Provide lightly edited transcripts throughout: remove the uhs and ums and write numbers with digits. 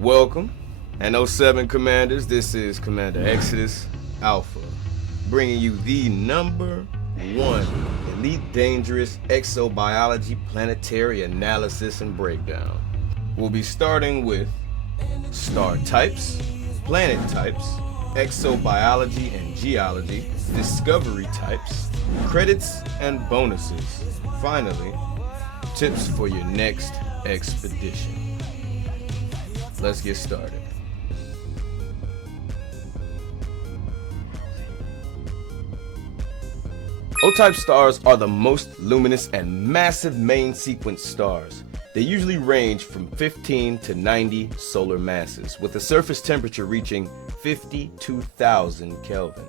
Welcome, and oh 07 Commanders, this is Commander Exodus Alpha, bringing you the #1 Elite Dangerous Exobiology Planetary Analysis and Breakdown. We'll be starting with star types, planet types, exobiology and geology, discovery types, credits and bonuses. Finally, tips for your next expedition. Let's get started. O-type stars are the most luminous and massive main sequence stars. They usually range from 15 to 90 solar masses, with a surface temperature reaching 52,000 Kelvin.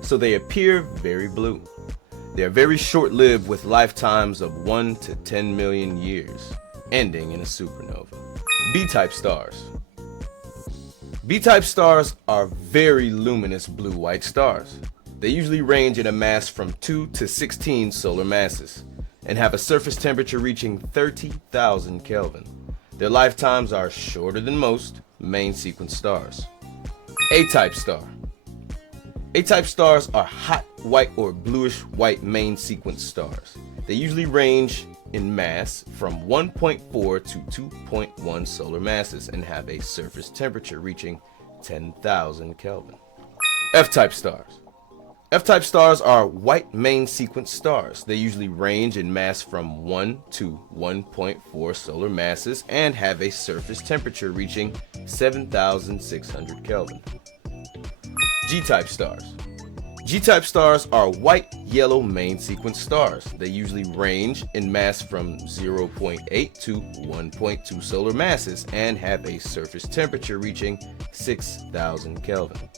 So they appear very blue. They are very short-lived, with lifetimes of 1 to 10 million years, ending in a supernova. B-type stars. B-type stars are very luminous blue-white stars. They usually range in a mass from 2 to 16 solar masses and have a surface temperature reaching 30,000 Kelvin. Their lifetimes are shorter than most main sequence stars. A-type star. A-type stars are hot white or bluish white main sequence stars. They usually range in mass from 1.4 to 2.1 solar masses and have a surface temperature reaching 10,000 Kelvin. F-type stars. F-type stars are white main sequence stars. They usually range in mass from 1 to 1.4 solar masses and have a surface temperature reaching 7,600 Kelvin. G-type stars. G-type stars are white-yellow main sequence stars. They usually range in mass from 0.8 to 1.2 solar masses and have a surface temperature reaching 6,000 Kelvin.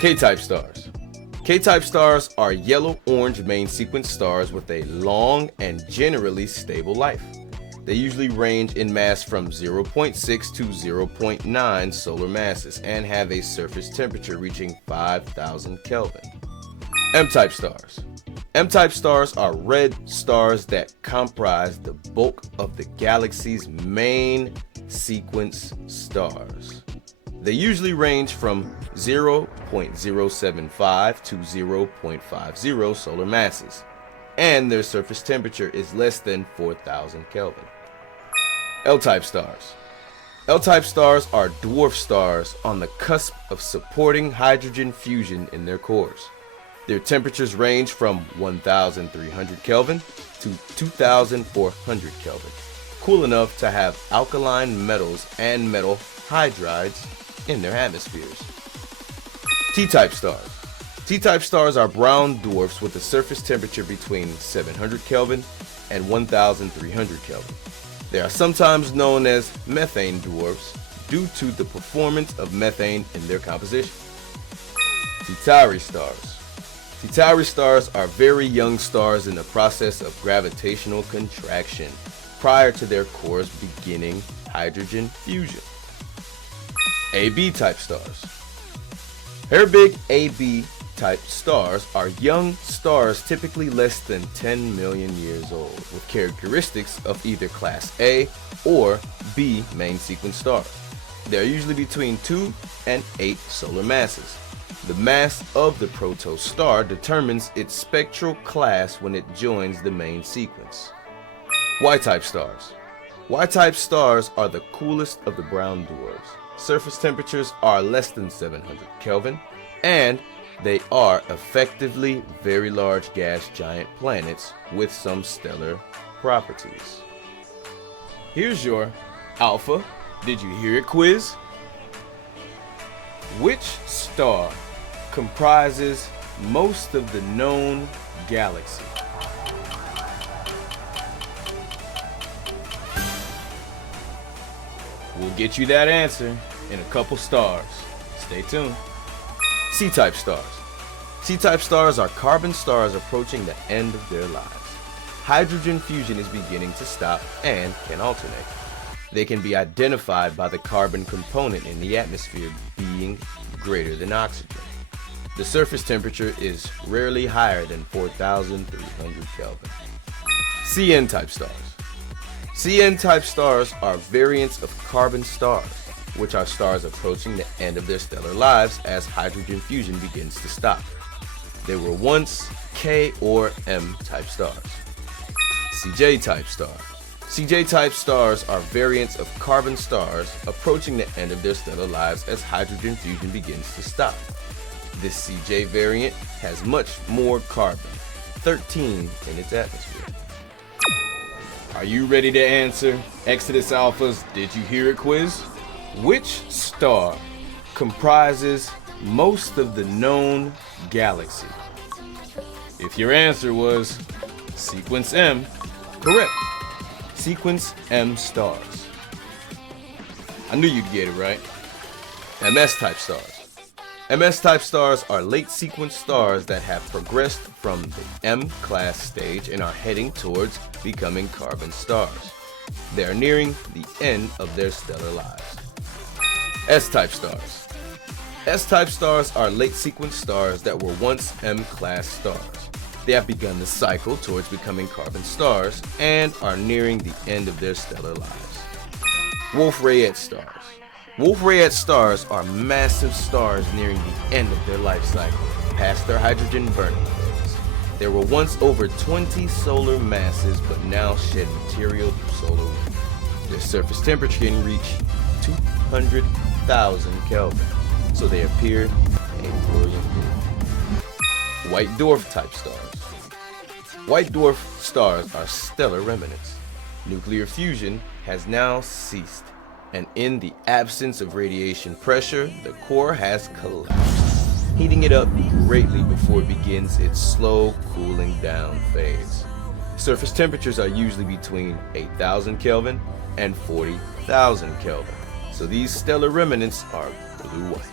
K-type stars. K-type stars are yellow-orange main sequence stars with a long and generally stable life. They usually range in mass from 0.6 to 0.9 solar masses and have a surface temperature reaching 5,000 Kelvin. M-type stars. M-type stars are red stars that comprise the bulk of the galaxy's main sequence stars. They usually range from 0.075 to 0.50 solar masses, and their surface temperature is less than 4,000 Kelvin. L-type stars. L-type stars are dwarf stars on the cusp of supporting hydrogen fusion in their cores. Their temperatures range from 1,300 Kelvin to 2,400 Kelvin, cool enough to have alkaline metals and metal hydrides in their atmospheres. T-type stars. T-type stars are brown dwarfs with a surface temperature between 700 Kelvin and 1,300 Kelvin. They are sometimes known as methane dwarfs due to the performance of methane in their composition. T-Tauri stars. T-Tauri stars are very young stars in the process of gravitational contraction prior to their cores beginning hydrogen fusion. AB-type stars. Hair-big AB-type stars are young stars typically less than 10 million years old, with characteristics of either Class A or B main sequence stars. They are usually between 2 and 8 solar masses. The mass of the protostar determines its spectral class when it joins the main sequence. Y-type stars. Y-type stars are the coolest of the brown dwarfs. Surface temperatures are less than 700 Kelvin, and they are effectively very large gas giant planets with some stellar properties. Here's your Alpha, did you hear it quiz? Which star comprises most of the known galaxy? We'll get you that answer in a couple stars. Stay tuned. C-type stars. C-type stars are carbon stars approaching the end of their lives. Hydrogen fusion is beginning to stop and can alternate. They can be identified by the carbon component in the atmosphere being greater than oxygen. The surface temperature is rarely higher than 4,300 Kelvin. CN-type stars. CN-type stars are variants of carbon stars. which are stars approaching the end of their stellar lives as hydrogen fusion begins to stop. They were once K or M type stars. CJ type star. CJ type stars are variants of carbon stars approaching the end of their stellar lives as hydrogen fusion begins to stop. This CJ variant has much more carbon, 13 in its atmosphere. Are you ready to answer Exodus Alpha's Did You Hear It quiz? Which star comprises most of the known galaxy? If your answer was sequence M, correct. Sequence M stars. I knew you'd get it right. MS type stars. MS type stars are late sequence stars that have progressed from the M class stage and are heading towards becoming carbon stars. They are nearing the end of their stellar lives. S type stars. S type stars are late sequence stars that were once M class stars. They have begun the cycle towards becoming carbon stars and are nearing the end of their stellar lives. Wolf-Rayet stars. Wolf-Rayet stars are massive stars nearing the end of their life cycle, past their hydrogen burning phase. There were once over 20 solar masses, but now shed material through solar wind. Their surface temperature can reach 200,000 Kelvin, so they appear a brilliant blue. White dwarf type stars. White dwarf stars are stellar remnants. Nuclear fusion has now ceased, and in the absence of radiation pressure, the core has collapsed, heating it up greatly before it begins its slow cooling down phase. Surface temperatures are usually between 8,000 Kelvin and 40,000 Kelvin, so these stellar remnants are blue-white.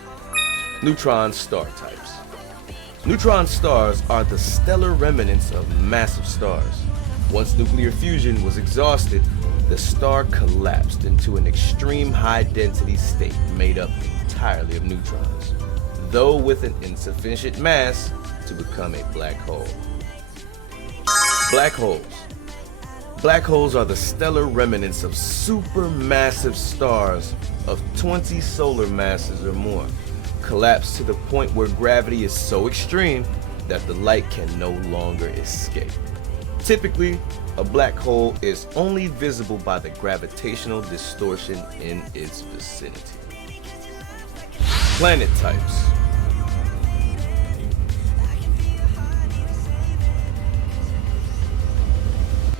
Neutron star types. Neutron stars are the stellar remnants of massive stars. Once nuclear fusion was exhausted, the star collapsed into an extreme high-density state made up entirely of neutrons, though with an insufficient mass to become a black hole. Black holes. Black holes are the stellar remnants of supermassive stars of 20 solar masses or more, collapse to the point where gravity is so extreme that the light can no longer escape. Typically, a black hole is only visible by the gravitational distortion in its vicinity. Planet types.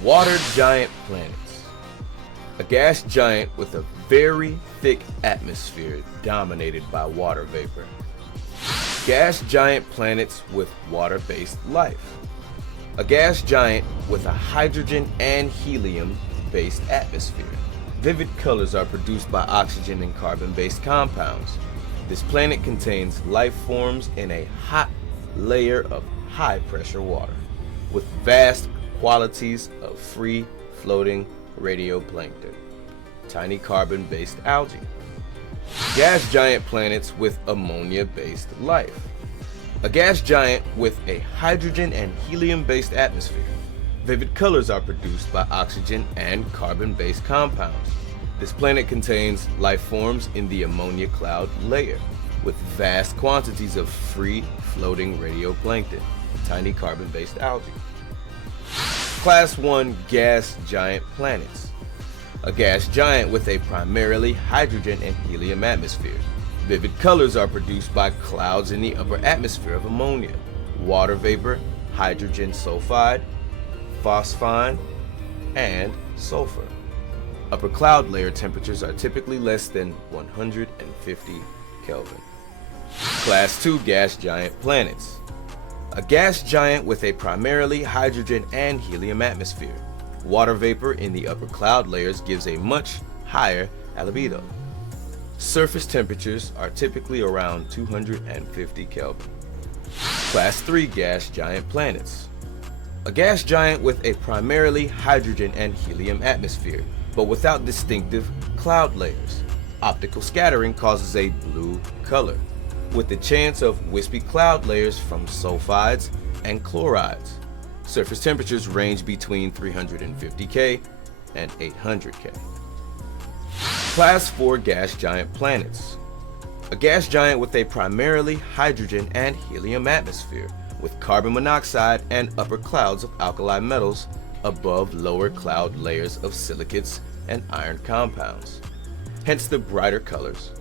Water giant planets. A gas giant with a very thick atmosphere dominated by water vapor. Gas giant planets with water-based life. A gas giant with a hydrogen and helium-based atmosphere. Vivid colors are produced by oxygen and carbon-based compounds. This planet contains life forms in a hot layer of high-pressure water, with vast quantities of free-floating radioplankton, tiny carbon-based algae. Gas giant planets with ammonia-based life. A gas giant with a hydrogen and helium-based atmosphere. Vivid colors are produced by oxygen and carbon-based compounds. This planet contains life forms in the ammonia cloud layer, with vast quantities of free-floating radioplankton, tiny carbon-based algae. Class 1 gas giant planets. A gas giant with a primarily hydrogen and helium atmosphere. Vivid colors are produced by clouds in the upper atmosphere of ammonia, water vapor, hydrogen sulfide, phosphine, and sulfur. Upper cloud layer temperatures are typically less than 150 Kelvin. Class 2 gas giant planets. A gas giant with a primarily hydrogen and helium atmosphere. Water vapor in the upper cloud layers gives a much higher albedo. Surface temperatures are typically around 250 Kelvin. Class 3 gas giant planets. A gas giant with a primarily hydrogen and helium atmosphere, but without distinctive cloud layers. Optical scattering causes a blue color, with the chance of wispy cloud layers from sulfides and chlorides. Surface temperatures range between 350 K and 800 K. Class 4 gas giant planets. A gas giant with a primarily hydrogen and helium atmosphere, with carbon monoxide and upper clouds of alkali metals above lower cloud layers of silicates and iron compounds, hence the brighter colors.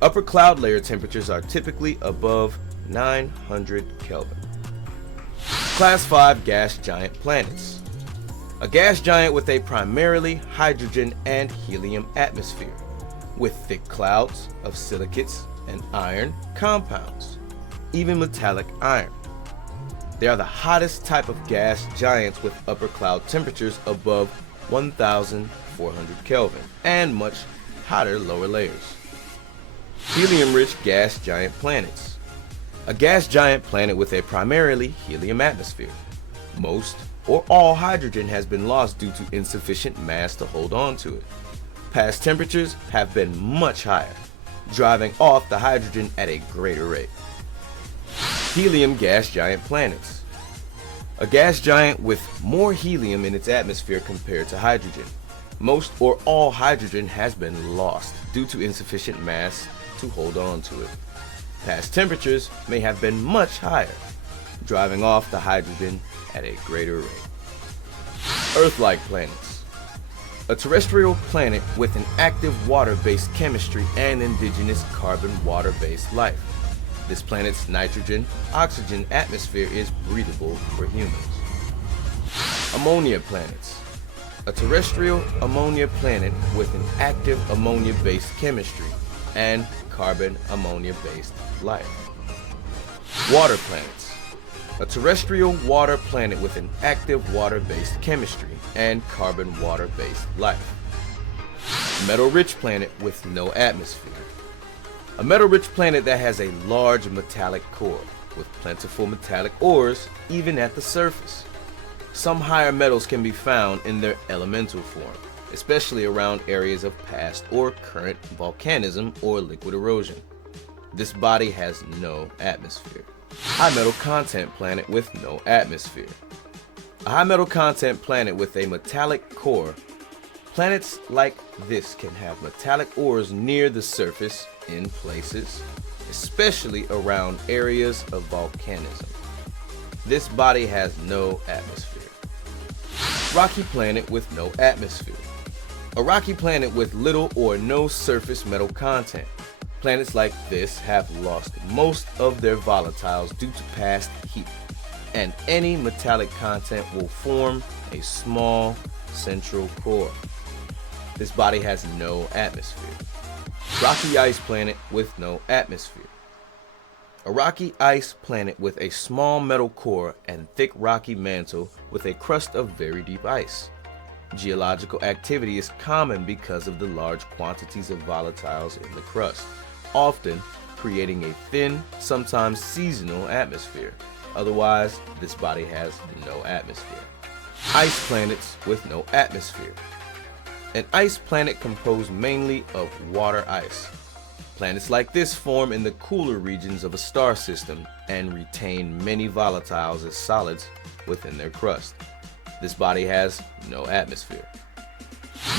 Upper cloud layer temperatures are typically above 900 Kelvin. Class 5 gas giant planets. A gas giant with a primarily hydrogen and helium atmosphere, with thick clouds of silicates and iron compounds, even metallic iron. They are the hottest type of gas giants with upper cloud temperatures above 1,400 Kelvin and much hotter lower layers. Helium-rich gas giant planets. A gas giant planet with a primarily helium atmosphere. Most or all hydrogen has been lost due to insufficient mass to hold on to it. Past temperatures have been much higher, driving off the hydrogen at a greater rate. Helium gas giant planets. A gas giant with more helium in its atmosphere compared to hydrogen. Most or all hydrogen has been lost due to insufficient mass to hold on to it. Past temperatures may have been much higher, driving off the hydrogen at a greater rate. Earth-like planets. A terrestrial planet with an active water-based chemistry and indigenous carbon water-based life. This planet's nitrogen-oxygen atmosphere is breathable for humans. Ammonia planets. A terrestrial ammonia planet with an active ammonia-based chemistry and carbon ammonia-based life. Water planets. A terrestrial water planet with an active water-based chemistry and carbon water-based life. Metal-rich planet with no atmosphere. A metal-rich planet that has a large metallic core with plentiful metallic ores even at the surface. Some higher metals can be found in their elemental form, especially around areas of past or current volcanism or liquid erosion. This body has no atmosphere. High metal content planet with no atmosphere. A high metal content planet with a metallic core. Planets like this can have metallic ores near the surface in places, especially around areas of volcanism. This body has no atmosphere. Rocky planet with no atmosphere. A rocky planet with little or no surface metal content. Planets like this have lost most of their volatiles due to past heat, and any metallic content will form a small central core. This body has no atmosphere. Rocky ice planet with no atmosphere. A rocky ice planet with a small metal core and thick rocky mantle with a crust of very deep ice. Geological activity is common because of the large quantities of volatiles in the crust, often creating a thin, sometimes seasonal atmosphere. Otherwise, this body has no atmosphere. Ice planets with no atmosphere. An ice planet composed mainly of water ice. Planets like this form in the cooler regions of a star system and retain many volatiles as solids within their crust. This body has no atmosphere.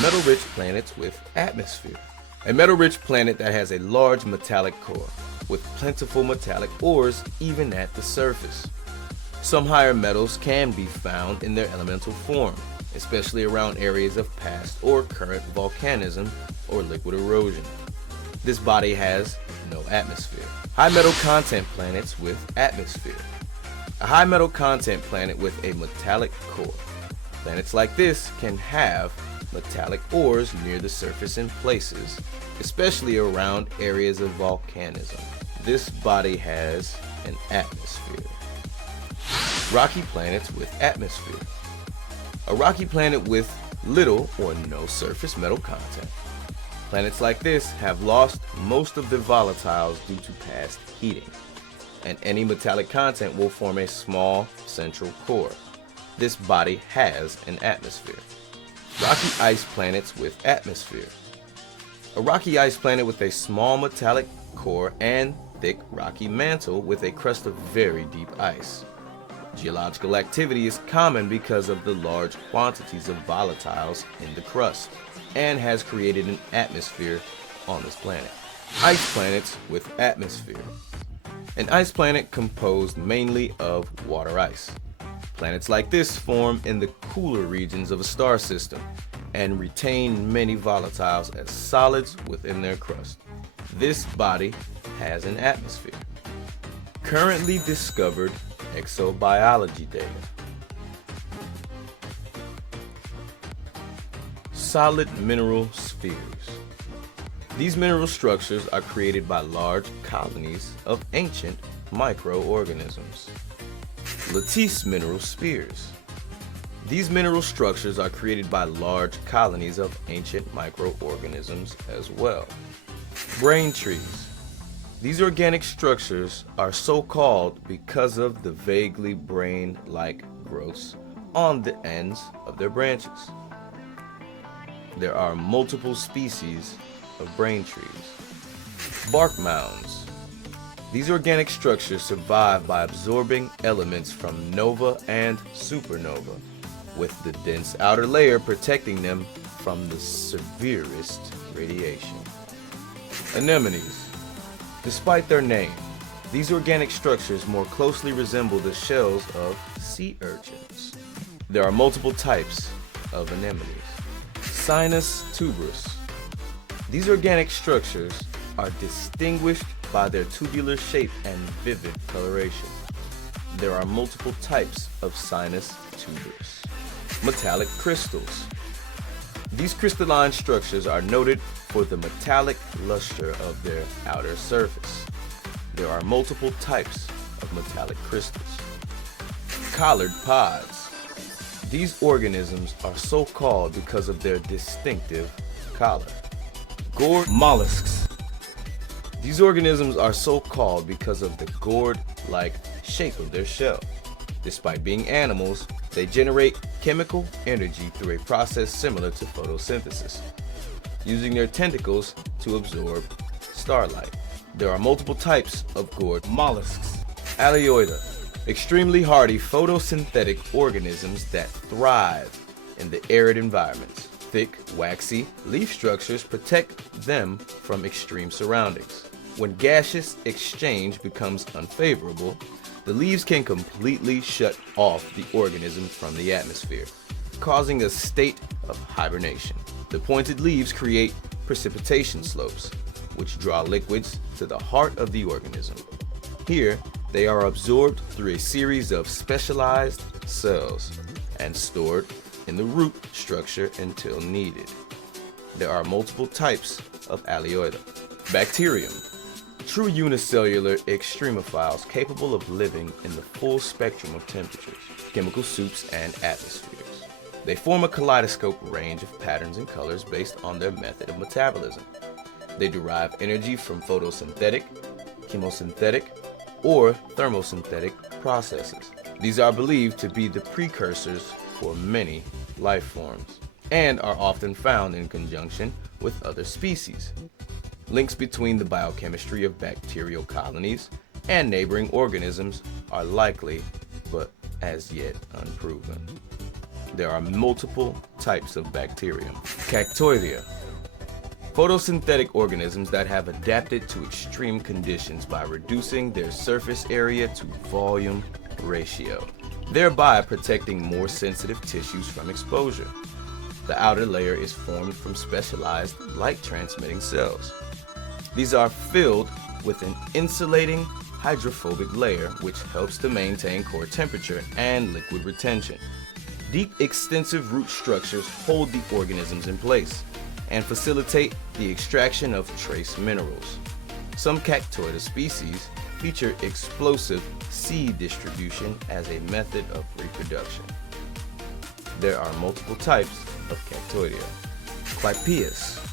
Metal-rich planets with atmosphere. A metal-rich planet that has a large metallic core with plentiful metallic ores even at the surface. Some higher metals can be found in their elemental form, especially around areas of past or current volcanism or liquid erosion. This body has no atmosphere. High metal content planets with atmosphere. A high metal content planet with a metallic core. Planets like this can have metallic ores near the surface in places, especially around areas of volcanism. This body has an atmosphere. Rocky planets with atmosphere. A rocky planet with little or no surface metal content. Planets like this have lost most of their volatiles due to past heating, and any metallic content will form a small central core. This body has an atmosphere. Rocky ice planets with atmosphere. A rocky ice planet with a small metallic core and thick rocky mantle with a crust of very deep ice. Geological activity is common because of the large quantities of volatiles in the crust, and has created an atmosphere on this planet. Ice planets with atmosphere. An ice planet composed mainly of water ice. Planets like this form in the cooler regions of a star system and retain many volatiles as solids within their crust. This body has an atmosphere. Currently discovered exobiology data. Solid mineral spheres. These mineral structures are created by large colonies of ancient microorganisms. Lattice mineral spheres. These mineral structures are created by large colonies of ancient microorganisms as well. Brain trees. These organic structures are so called because of the vaguely brain-like growths on the ends of their branches. There are multiple species of brain trees. Bark mounds. These organic structures survive by absorbing elements from nova and supernova, with the dense outer layer protecting them from the severest radiation. Anemones. Despite their name, these organic structures more closely resemble the shells of sea urchins. There are multiple types of anemones. Sinus tuberous. These organic structures are distinguished by their tubular shape and vivid coloration. There are multiple types of sinus tuberous. Metallic crystals. These crystalline structures are noted for the metallic luster of their outer surface. There are multiple types of metallic crystals. Collared pods. These organisms are so called because of their distinctive collar. Gourd mollusks. These organisms are so called because of the gourd-like shape of their shell. Despite being animals, they generate chemical energy through a process similar to photosynthesis, using their tentacles to absorb starlight. There are multiple types of gourd mollusks. Alioida. Extremely hardy photosynthetic organisms that thrive in the arid environments. Thick, waxy leaf structures protect them from extreme surroundings. When gaseous exchange becomes unfavorable, the leaves can completely shut off the organism from the atmosphere, causing a state of hibernation. The pointed leaves create precipitation slopes, which draw liquids to the heart of the organism. Here, they are absorbed through a series of specialized cells and stored in the root structure until needed. There are multiple types of Alioida. Bacterium. True unicellular extremophiles capable of living in the full spectrum of temperatures, chemical soups, and atmospheres. They form a kaleidoscope range of patterns and colors based on their method of metabolism. They derive energy from photosynthetic, chemosynthetic, or thermosynthetic processes. These are believed to be the precursors for many life forms and are often found in conjunction with other species. Links between the biochemistry of bacterial colonies and neighboring organisms are likely, but as yet unproven. There are multiple types of bacterium. Cactoidea. Photosynthetic organisms that have adapted to extreme conditions by reducing their surface area to volume ratio, thereby protecting more sensitive tissues from exposure. The outer layer is formed from specialized light-transmitting cells. These are filled with an insulating hydrophobic layer which helps to maintain core temperature and liquid retention. Deep, extensive root structures hold the organisms in place and facilitate the extraction of trace minerals. Some Cactoida species feature explosive seed distribution as a method of reproduction. There are multiple types of Cactoidea. Clypeus.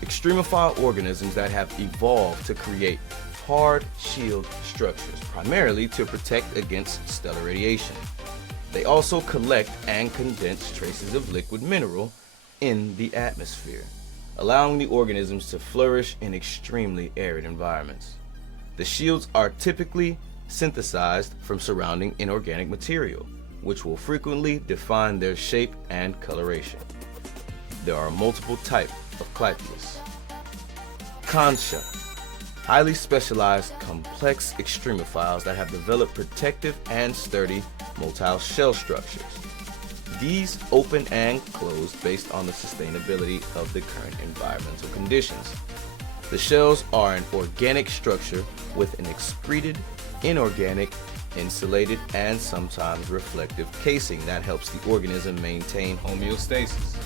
Extremophile organisms that have evolved to create hard shield structures, primarily to protect against stellar radiation. They also collect and condense traces of liquid mineral in the atmosphere, allowing the organisms to flourish in extremely arid environments. The shields are typically synthesized from surrounding inorganic material, which will frequently define their shape and coloration. There are multiple types of clypeus. Concha, highly specialized, complex extremophiles that have developed protective and sturdy motile shell structures. These open and close based on the sustainability of the current environmental conditions. The shells are an organic structure with an excreted, inorganic, insulated, and sometimes reflective casing that helps the organism maintain homeostasis.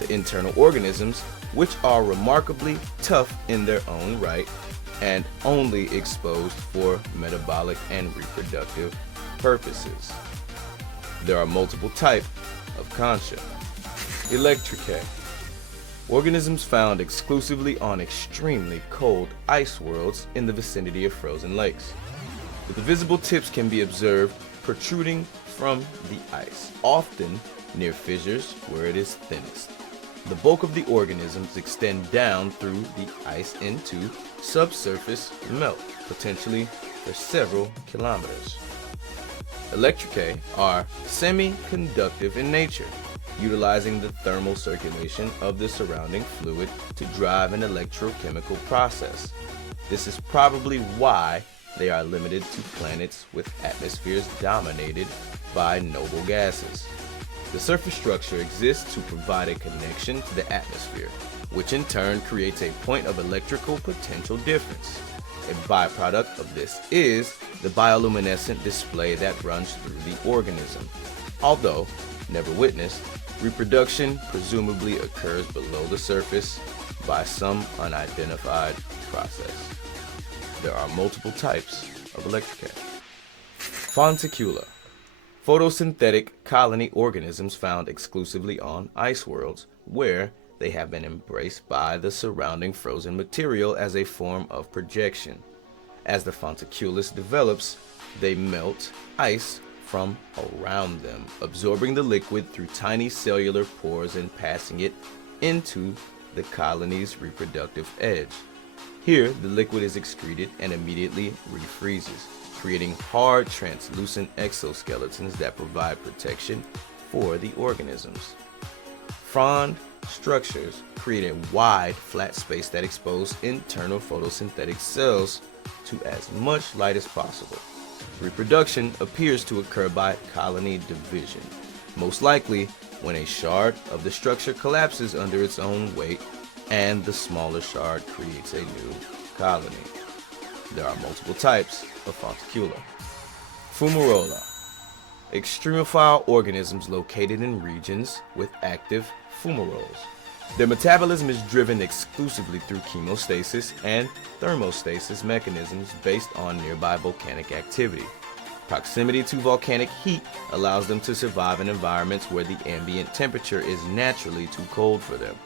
The internal organisms, which are remarkably tough in their own right and only exposed for metabolic and reproductive purposes. There are multiple types of concha. Electricae, organisms found exclusively on extremely cold ice worlds in the vicinity of frozen lakes. The visible tips can be observed protruding from the ice, often near fissures where it is thinnest. The bulk of the organisms extend down through the ice into subsurface melt, potentially for several kilometers. Electricae are semi-conductive in nature, utilizing the thermal circulation of the surrounding fluid to drive an electrochemical process. This is probably why they are limited to planets with atmospheres dominated by noble gases. The surface structure exists to provide a connection to the atmosphere, which in turn creates a point of electrical potential difference. A byproduct of this is the bioluminescent display that runs through the organism. Although never witnessed, reproduction presumably occurs below the surface by some unidentified process. There are multiple types of electricae. Fonticula, photosynthetic colony organisms found exclusively on ice worlds, where they have been embraced by the surrounding frozen material as a form of projection. As the fonticulus develops, they melt ice from around them, absorbing the liquid through tiny cellular pores and passing it into the colony's reproductive edge. Here, the liquid is excreted and immediately refreezes, creating hard, translucent exoskeletons that provide protection for the organisms. Frond structures create a wide, flat space that expose internal photosynthetic cells to as much light as possible. Reproduction appears to occur by colony division, most likely when a shard of the structure collapses under its own weight and the smaller shard creates a new colony. There are multiple types of Fonticula. Fumarola, extremophile organisms located in regions with active fumaroles. Their metabolism is driven exclusively through chemostasis and thermostasis mechanisms based on nearby volcanic activity. Proximity to volcanic heat allows them to survive in environments where the ambient temperature is naturally too cold for them.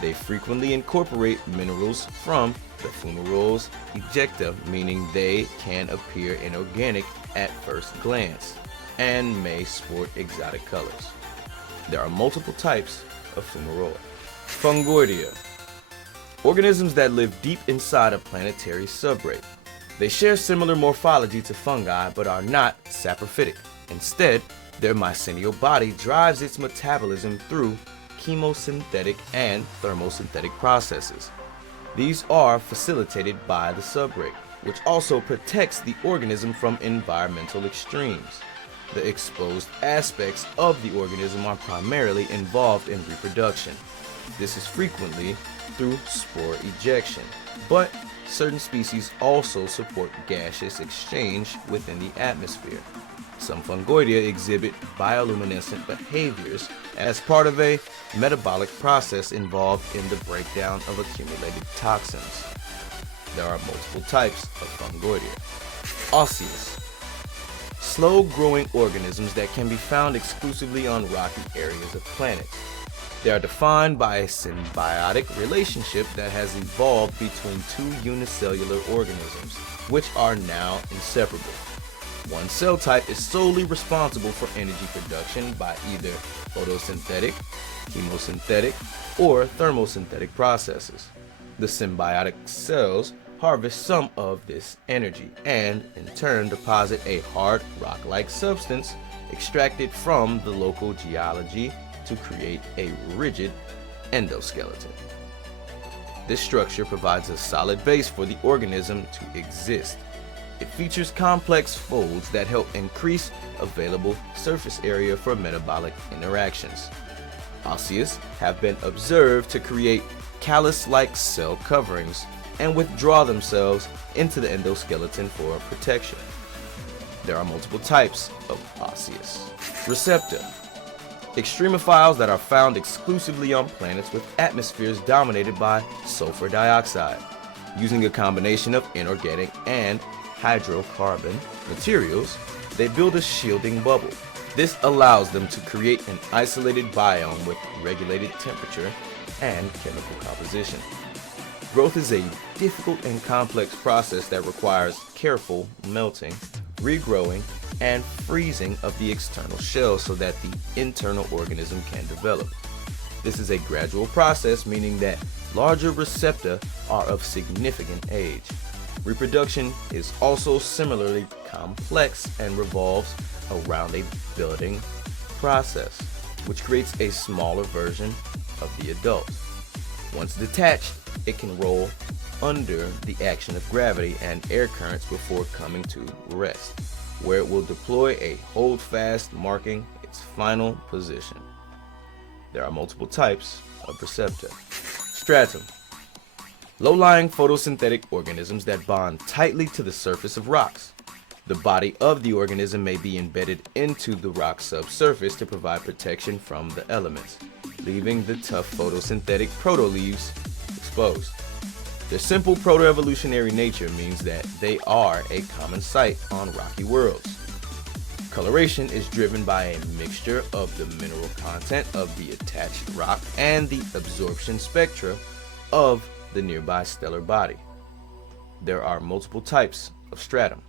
They frequently incorporate minerals from the fumarole's ejecta, meaning they can appear inorganic at first glance and may sport exotic colors. There are multiple types of fumarola. Fungoidea, organisms that live deep inside a planetary subrace. They share similar morphology to fungi but are not saprophytic. Instead, their mycelial body drives its metabolism through chemosynthetic and thermosynthetic processes. These are facilitated by the subrace, which also protects the organism from environmental extremes. The exposed aspects of the organism are primarily involved in reproduction. This is frequently through spore ejection, but certain species also support gaseous exchange within the atmosphere. Some Fungoidea exhibit bioluminescent behaviors as part of a metabolic process involved in the breakdown of accumulated toxins. There are multiple types of Fungoidea. Osseous, slow-growing organisms that can be found exclusively on rocky areas of planets. They are defined by a symbiotic relationship that has evolved between two unicellular organisms, which are now inseparable. One cell type is solely responsible for energy production by either photosynthetic, chemosynthetic, or thermosynthetic processes. The symbiotic cells harvest some of this energy and, in turn, deposit a hard rock-like substance extracted from the local geology to create a rigid endoskeleton. This structure provides a solid base for the organism to exist. It features complex folds that help increase available surface area for metabolic interactions. Osseous have been observed to create callus-like cell coverings and withdraw themselves into the endoskeleton for protection. There are multiple types of osseous. Receptor. Extremophiles that are found exclusively on planets with atmospheres dominated by sulfur dioxide. Using a combination of inorganic and hydrocarbon materials, they build a shielding bubble. This allows them to create an isolated biome with regulated temperature and chemical composition. Growth is a difficult and complex process that requires careful melting, regrowing, and freezing of the external shell so that the internal organism can develop. This is a gradual process, meaning that larger recepta are of significant age. Reproduction is also similarly complex and revolves around a building process, which creates a smaller version of the adult. Once detached, it can roll under the action of gravity and air currents before coming to rest, where it will deploy a holdfast, marking its final position. There are multiple types of receptor. Stratum. Low-lying photosynthetic organisms that bond tightly to the surface of rocks. The body of the organism may be embedded into the rock subsurface to provide protection from the elements, leaving the tough photosynthetic proto-leaves exposed. Their simple proto-evolutionary nature means that they are a common sight on rocky worlds. Coloration is driven by a mixture of the mineral content of the attached rock and the absorption spectra of the nearby stellar body. There are multiple types of stratum.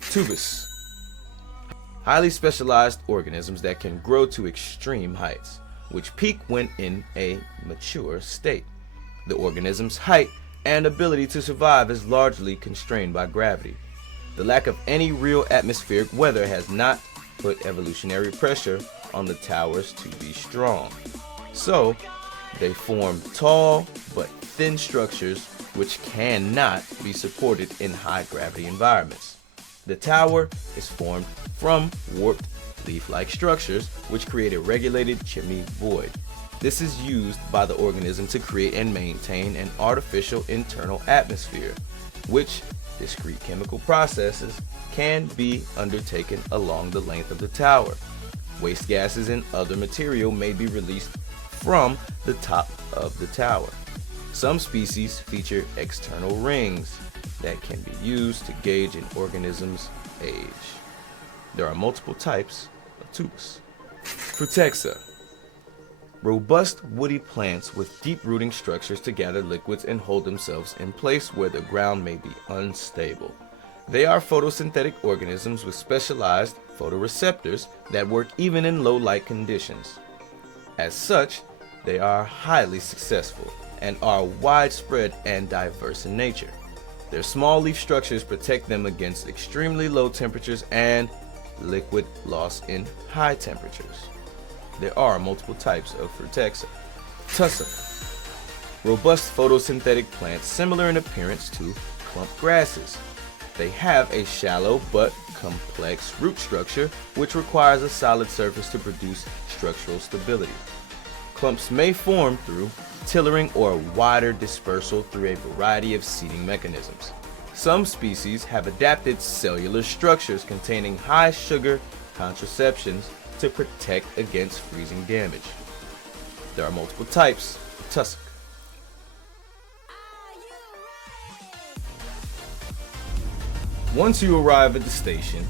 Tubus. Highly specialized organisms that can grow to extreme heights, which peak when in a mature state. The organism's height and ability to survive is largely constrained by gravity. The lack of any real atmospheric weather has not put evolutionary pressure on the towers to be strong. So, they form tall but thin structures which cannot be supported in high gravity environments. The tower is formed from warped leaf-like structures which create a regulated chimney void. This is used by the organism to create and maintain an artificial internal atmosphere, which discrete chemical processes can be undertaken along the length of the tower. Waste gases and other material may be released from the top of the tower. Some species feature external rings that can be used to gauge an organism's age. There are multiple types of tubus. Frutexa. Robust woody plants with deep rooting structures to gather liquids and hold themselves in place where the ground may be unstable. They are photosynthetic organisms with specialized photoreceptors that work even in low light conditions. As such, they are highly successful and are widespread and diverse in nature. Their small leaf structures protect them against extremely low temperatures and liquid loss in high temperatures. There are multiple types of Frutexa. Tussock. Robust photosynthetic plants similar in appearance to clump grasses. They have a shallow but complex root structure which requires a solid surface to produce structural stability. Clumps may form through tillering or wider dispersal through a variety of seeding mechanisms. Some species have adapted cellular structures containing high sugar contraceptions to protect against freezing damage. There are multiple types of tussock. Once you arrive at the station,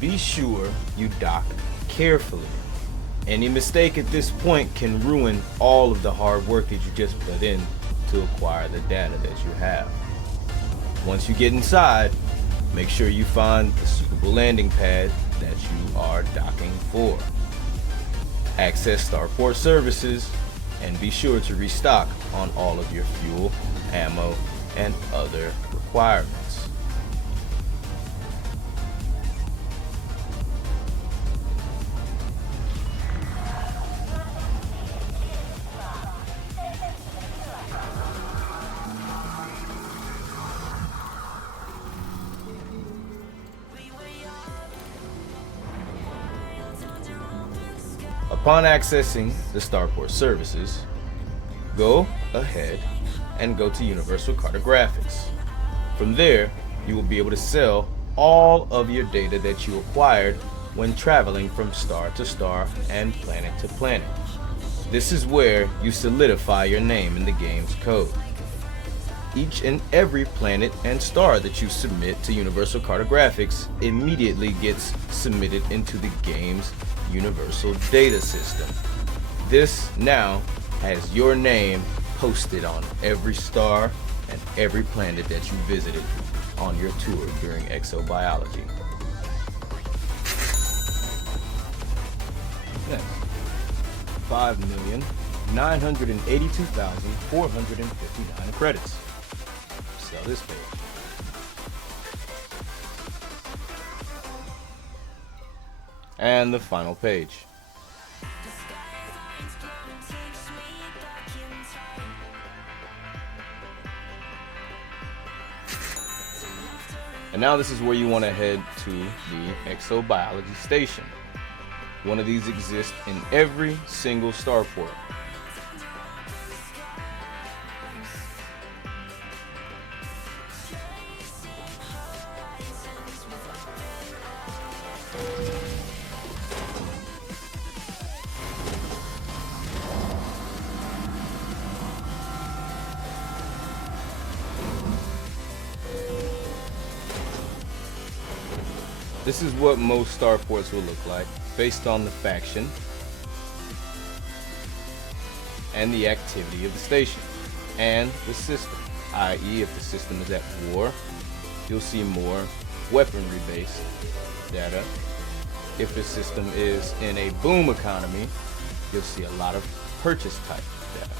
be sure you dock carefully. Any mistake at this point can ruin all of the hard work that you just put in to acquire the data that you have. Once you get inside, make sure you find the suitable landing pad that you are docking for. Access starport services and be sure to restock on all of your fuel, ammo, and other requirements. Upon accessing the starport services, go ahead and go to Universal Cartographics. From there, you will be able to sell all of your data that you acquired when traveling from star to star and planet to planet. This is where you solidify your name in the game's code. Each and every planet and star that you submit to Universal Cartographics immediately gets submitted into the game's Universal Data System. This now has your name posted on every star and every planet that you visited on your tour during Exobiology. Next, 5,982,459 credits. Sell this page. And the final page. And now this is where you want to head to the Exobiology station. One of these exists in every single starport. This is what most starports will look like, based on the faction and the activity of the station and the system, i.e. if the system is at war, you'll see more weaponry-based data. If the system is in a boom economy, you'll see a lot of purchase type data.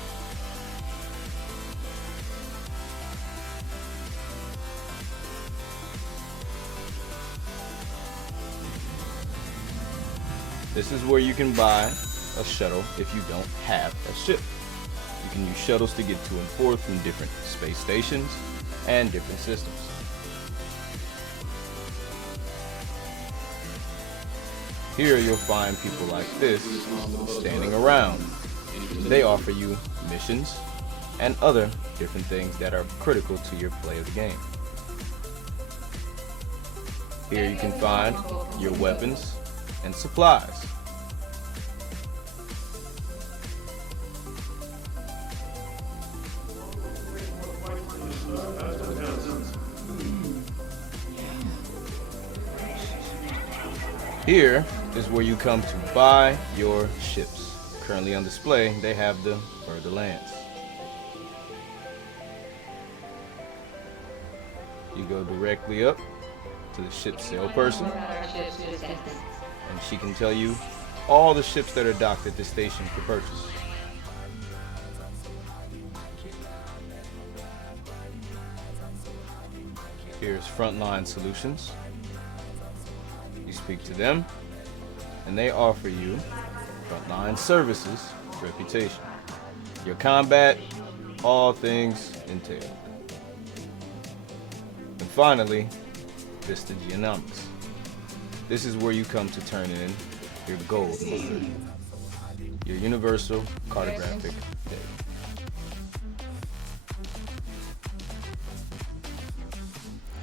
This is where you can buy a shuttle if you don't have a ship. You can use shuttles to get to and forth from different space stations and different systems. Here you'll find people like this standing around. They offer you missions and other different things that are critical to your play of the game. Here you can find your weapons and supplies. Here is where you come to buy your ships. Currently on display, they have the Further Lands. You go directly up to the ship salesperson, and she can tell you all the ships that are docked at this station for purchase. Here's Frontline Solutions. You speak to them, and they offer you frontline services reputation. Your combat, all things entailed. And finally, Vista Genomics. This is where you come to turn in your gold mother, your universal cartographic data.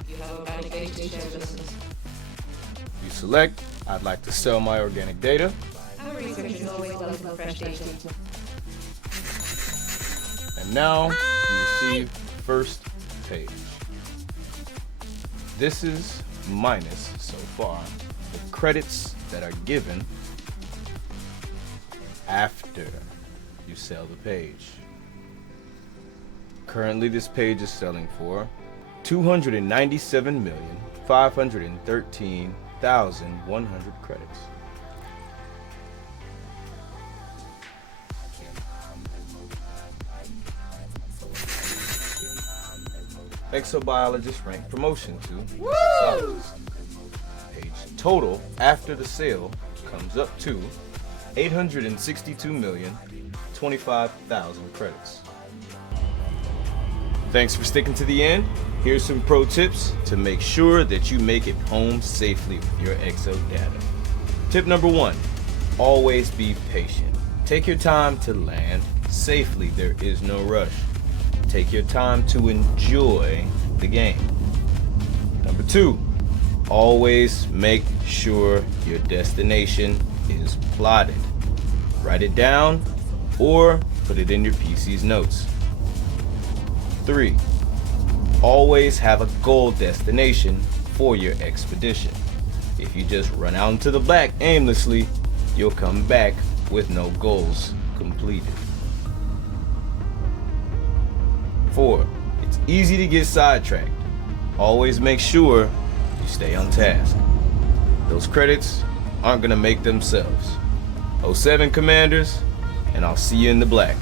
You have organic data services. You select, I'd like to sell my organic data. Our researchers always welcome fresh data. And now you receive first page. This is minus, so far, the credits that are given after you sell the page. Currently this page is selling for 297,513,100 credits. Exobiologist rank promotion to Exobiologist. Page total after the sale comes up to 862,025,000 credits. Thanks for sticking to the end. Here's some pro tips to make sure that you make it home safely with your Exo data. Tip number 1, always be patient. Take your time to land safely. There is no rush. Take your time to enjoy the game. Number 2, always make sure your destination is plotted. Write it down or put it in your PC's notes. 3, always have a goal destination for your expedition. If you just run out into the black aimlessly, you'll come back with no goals completed. 4, it's easy to get sidetracked. Always make sure you stay on task. Those credits aren't gonna make themselves. 07 Commanders, and I'll see you in the black.